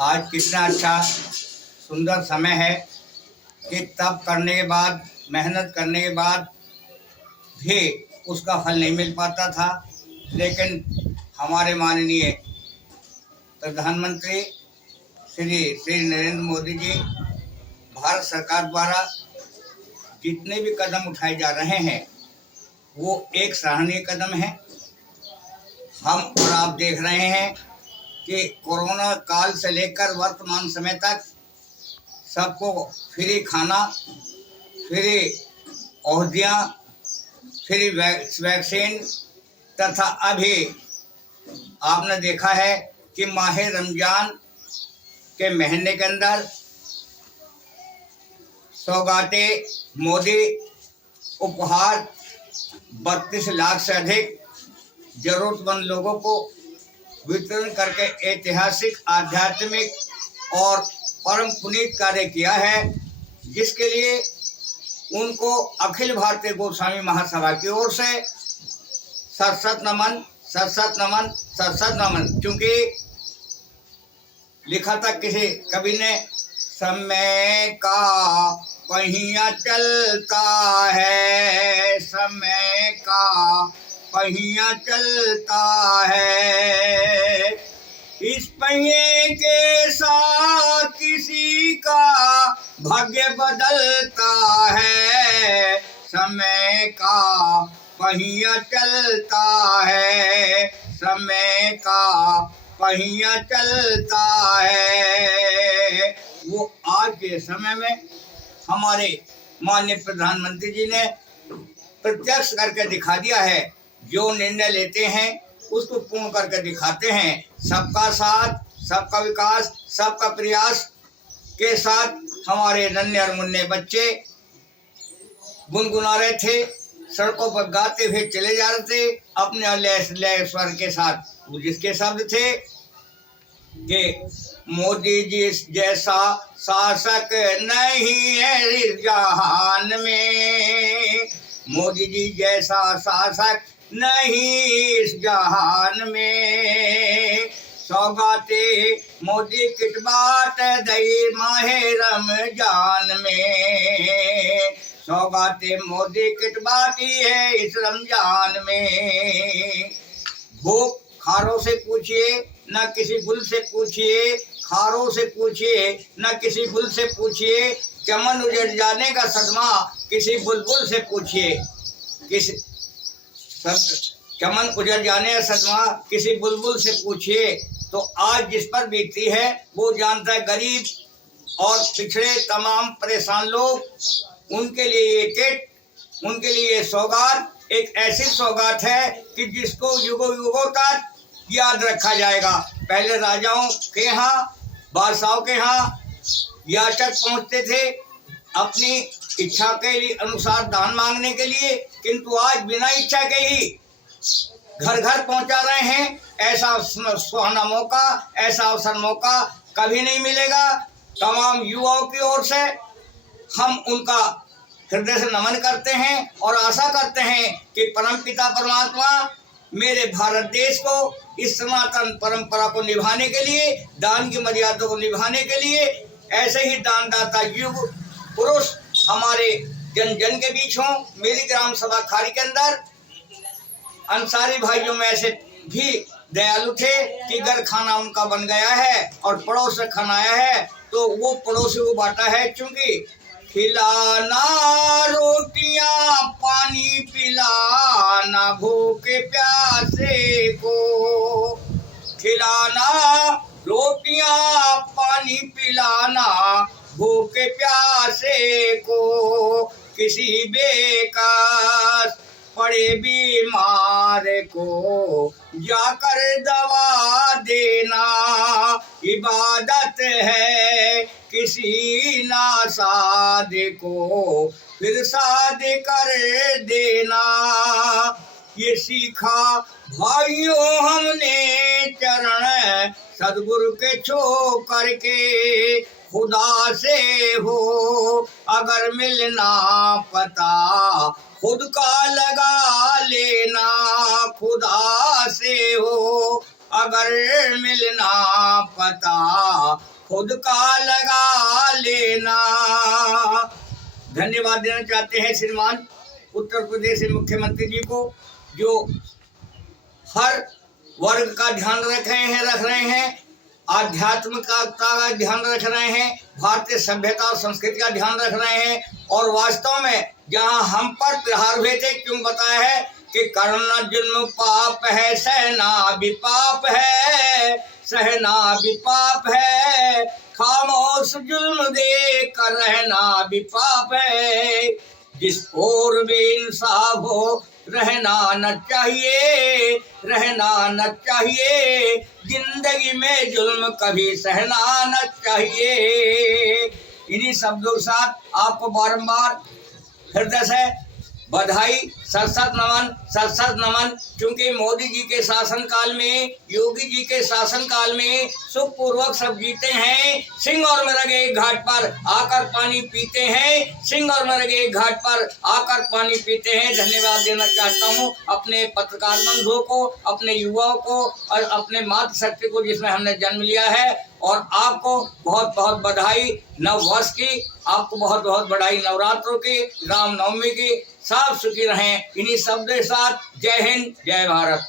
आज कितना अच्छा सुंदर समय है कि तप करने के बाद, मेहनत करने के बाद भी उसका फल नहीं मिल पाता था, लेकिन हमारे माननीय प्रधानमंत्री श्री नरेंद्र मोदी जी, भारत सरकार द्वारा जितने भी कदम उठाए जा रहे हैं वो एक सराहनीय कदम है। हम और आप देख रहे हैं कि कोरोना काल से लेकर वर्तमान समय तक सबको फ्री खाना, फ्री औषधियाँ, फ्री वैक्सीन तथा अभी आपने देखा है कि माह रमजान के महीने के अंदर सौगाते मोदी उपहार 32 लाख से अधिक जरूरतमंद लोगों को वितरण करके ऐतिहासिक, आध्यात्मिक और परम पुनीत कार्य किया है, जिसके लिए उनको अखिल भारतीय गोस्वामी महासभा की ओर से सत नमन, सत नमन, सत नमन। क्योंकि लिखा था किसी कवि ने, समय का पहिया चलता है, समय का पहिया चलता है, इस पहिए के साथ किसी का भाग्य बदलता है, समय का पहिया चलता है, समय का पहिया चलता है। वो आज के समय में हमारे माननीय प्रधानमंत्री जी ने प्रत्यक्ष करके दिखा दिया है। जो निर्णय लेते हैं उसको पूर्ण करके दिखाते हैं। सबका साथ, सबका विकास, सबका प्रयास के साथ हमारे नन्हे और मुन्ने बच्चे गुनगुना रहे थे, सड़कों पर गाते हुए चले जा रहे थे अपने लय स्वर के साथ, जिसके शब्द थे कि मोदी जी जैसा शासक नहीं है इस जहान में, मोदी जी जैसा शासक नहीं इस जहान में, सौगाते मोदी किट बाट दई माहे रमजान में, सौगाते मोदी किट बाटी है इस रमजान में। भूख खारों से पूछिए न किसी गुल से पूछिए, खारों से पूछिए न किसी गुल से पूछिए, चमन उजड़ जाने का सदमा किसी बुलबुल से पूछिए, चमन उजड़ जाने का सदमा किसी बुलबुल से पूछिए। तो आज जिस पर बीती है वो जानता है। गरीब और पिछड़े तमाम परेशान लोग, उनके लिए ये किट, उनके लिए ये सौगात एक ऐसी सौगात है कि जिसको युगों युगों तक याद रखा जाएगा। पहले राजाओं के यहाँ, बादशाहों के यहाँ याचक पहुँचते थे अपनी इच्छा के लिए अनुसार दान मांगने के लिए, किंतु आज बिना इच्छा के ही घर घर पहुंचा रहे हैं। ऐसा सुहाना मौका, ऐसा अवसर मौका कभी नहीं मिलेगा। तमाम युवाओं की ओर से हम उनका हृदय से नमन करते हैं और आशा करते हैं कि परमपिता परमात्मा मेरे भारत देश को इस सनातन परंपरा को निभाने के लिए, दान की मर्यादा को निभाने के लिए ऐसे ही दानदाता युग पुरुष हमारे जन जन के बीच हों। मेरी ग्राम सभा खारी के अंदर अंसारी भाइयों में ऐसे भी दयालु थे कि घर खाना उनका बन गया है और पड़ोस से खाना आया है तो वो पड़ोसी को बांटा है। चूंकि खिलाना रोटियां पानी पिलाना भूखे प्यासे को, खिलाना रोटियां पानी पिलाना भूखे प्यासे को, किसी बेकस पड़े बीमार को जाकर दवा देना इबादत है, किसी नासाद को फिर साद कर देना। ये सीखा भाइयों हमने चरण सदगुरु के छो करके, खुदा से हो अगर मिलना पता खुद का लगा लेना, खुदा से हो अगर मिलना पता खुद का लगा लेना। धन्यवाद देना चाहते हैं श्रीमान उत्तर प्रदेश के मुख्यमंत्री जी को, जो हर वर्ग का ध्यान रख रहे हैं, आध्यात्मिकता का ध्यान रख रहे हैं, भारतीय सभ्यता और संस्कृति का ध्यान रख रहे हैं। और वास्तव में जहां हम पर प्रहार हुए थे, क्यों बताया है कि करना जुल्म पाप है, सहना भी पाप है, सहना भी पाप है, खामोश जुल्म दे कर रहना भी पाप है। जिस ओर बेइंसाफ हो रहना न चाहिए, रहना न चाहिए, जिंदगी में जुल्म कभी सहना न चाहिए। इन्हीं शब्दों के साथ आपको बारंबार हृदय से बधाई, सत नमन। क्योंकि मोदी जी के शासनकाल में, योगी जी के शासनकाल में सुखपूर्वक सब जीते हैं, सिंह और मृगे घाट पर आकर पानी पीते हैं, सिंह और मृगे घाट पर आकर पानी पीते हैं। धन्यवाद देना चाहता हूँ अपने पत्रकार बंधुओं को, अपने युवाओं को और अपने मातृशक्ति को जिसमें हमने जन्म लिया है। और आपको बहुत बहुत बधाई नववर्ष की, आपको बहुत बहुत बधाई नवरात्रों की, रामनवमी की। सब सुखी रहें। इन्हीं शब्दों के साथ जय हिंद, जय भारत।